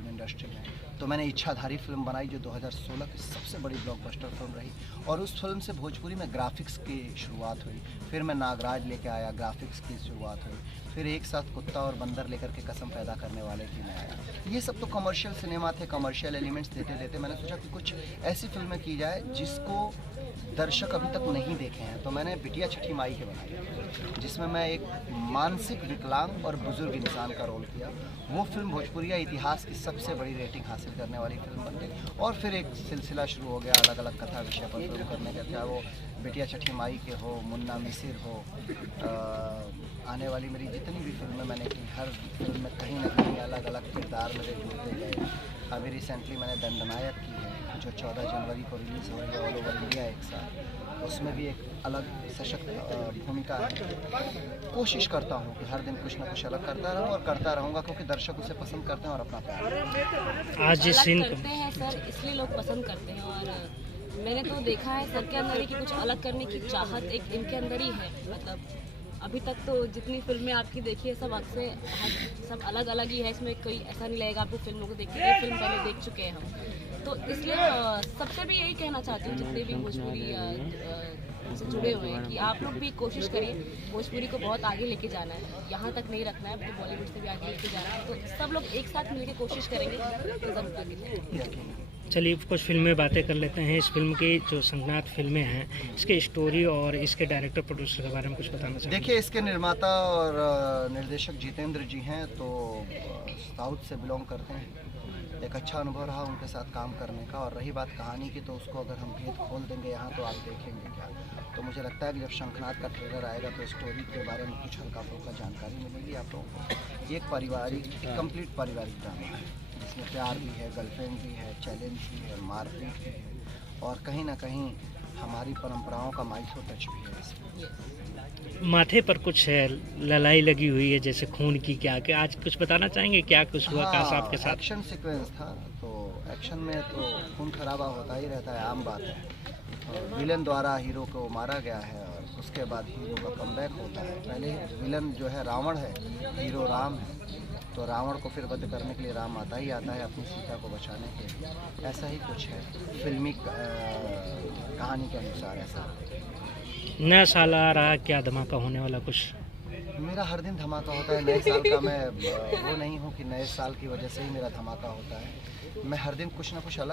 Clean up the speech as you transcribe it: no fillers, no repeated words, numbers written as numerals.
Film industry में। तो मैंने इच्छाधारी फिल्म बनाई जो 2016 की सबसे बड़ी ब्लॉकबस्टर फिल्म रही, और उस फिल्म से भोजपुरी में ग्राफिक्स की शुरुआत हुई। फिर मैं नागराज लेके आया, ग्राफिक्स की शुरुआत हुई। फिर एक साथ कुत्ता और बंदर लेकर के कसम पैदा करने वाले की मैं आया। ये सब तो कमर्शियल सिनेमा थे, कमर्शियल एलिमेंट्स देते देते मैंने सोचा कि कुछ ऐसी फिल्में की जाए जिसको दर्शक अभी तक नहीं देखे हैं। तो मैंने बिटिया छठी माई के बनाई, जिसमें मैं एक मानसिक विकलांग और बुजुर्ग इंसान का रोल किया। वो फिल्म भोजपुरिया इतिहास की सबसे बड़ी रेटिंग हासिल करने वाली फिल्म बन गई, और फिर एक सिलसिला शुरू हो गया अलग अलग कथा विषय पर फिल्म करने का। चाहे वो बिटिया छठी माई के हो, मुन्ना मिसिर हो, आने वाली मेरी जितनी भी फिल्में मैंने की, हर फिल्म में कहीं ना कहीं अलग अलग किरदार मेरे जुड़ते गए। अभी रिसेंटली मैंने दंडनायक की है जो 14 जनवरी को रिलीज़ हो रही है ऑल ओवर इंडिया एक साथ। उसमें भी एक अलग सशक्त भूमिका है। कोशिश करता हूँ कि हर दिन कुछ ना कुछ अलग करता रहूँ, और करता रहूँगा, क्योंकि दर्शक उसे पसंद करते हैं और अपना प्यार आज जिस सीन करते हैं सर, इसलिए लोग पसंद करते हैं। और मैंने तो देखा है सर के अंदर ही कि कुछ अलग करने की चाहत एक इनके अंदर ही है। मतलब अभी तक तो जितनी फिल्में आपकी देखी है सब अक्सर सब अलग अलग ही है। इसमें कोई ऐसा नहीं लगेगा आपको फिल्मों को देख के ये फिल्म पहले देख चुके हैं हम। तो इसलिए सबसे भी यही कहना चाहती हूँ जितने भी भोजपुरी से जुड़े हुए हैं कि आप लोग भी कोशिश करिए। भोजपुरी को बहुत आगे लेके जाना है, यहाँ तक नहीं रखना है, तो बॉलीवुड से भी आगे लेके जाना है। तो सब लोग एक साथ मिलकर कोशिश करेंगे तो जरूर आगे। चलिए कुछ फिल्में बातें कर लेते हैं। इस फिल्म की जो संगनाथ फिल्में हैं, इसके स्टोरी और इसके डायरेक्टर प्रोड्यूसर के बारे में कुछ बताना चाहिए। देखिए, इसके निर्माता और निर्देशक जितेंद्र जी हैं, तो साउथ से बिलोंग करते हैं। एक अच्छा अनुभव रहा उनके साथ काम करने का। और रही बात कहानी की, तो उसको अगर हम भेद खोल देंगे यहाँ तो आप देखेंगे क्या। तो मुझे लगता है कि जब शंखनाथ का ट्रेलर आएगा तो स्टोरी के बारे में कुछ हल्का फुल्का जानकारी मिलेगी आप लोगों को। एक पारिवारिक, एक कंप्लीट पारिवारिक ड्रामा है जिसमें प्यार भी है, गर्लफ्रेंड भी है, चैलेंज भी है, मारपीट भी है, और कहीं ना कहीं हमारी परंपराओं का माइक्रो टच भी है इसमें। माथे पर कुछ है ललाई लगी हुई है जैसे खून की, क्या कि आज कुछ बताना चाहेंगे क्या कुछ हुआ काश आपके साथ? एक्शन सीक्वेंस था, तो एक्शन में तो खून खराबा होता ही रहता है, आम बात है। और विलन द्वारा हीरो को मारा गया है, और उसके बाद हीरो का कमबैक होता है। पहले विलन जो है रावण है, हीरो राम है, तो रावण को फिर वध करने के लिए राम आता ही आता है अपनी सीता को बचाने के लिए। ऐसा ही कुछ है फिल्मी कहानी के अनुसार। ऐसा नया साल आ रहा, क्या धमाका होने वाला कुछ? मेरा हर दिन धमाका होता है नए साल का। मैं वो नहीं हूँ कि नए साल की वजह से ही मेरा धमाका होता है। मैं हर दिन कुछ ना कुछ अलग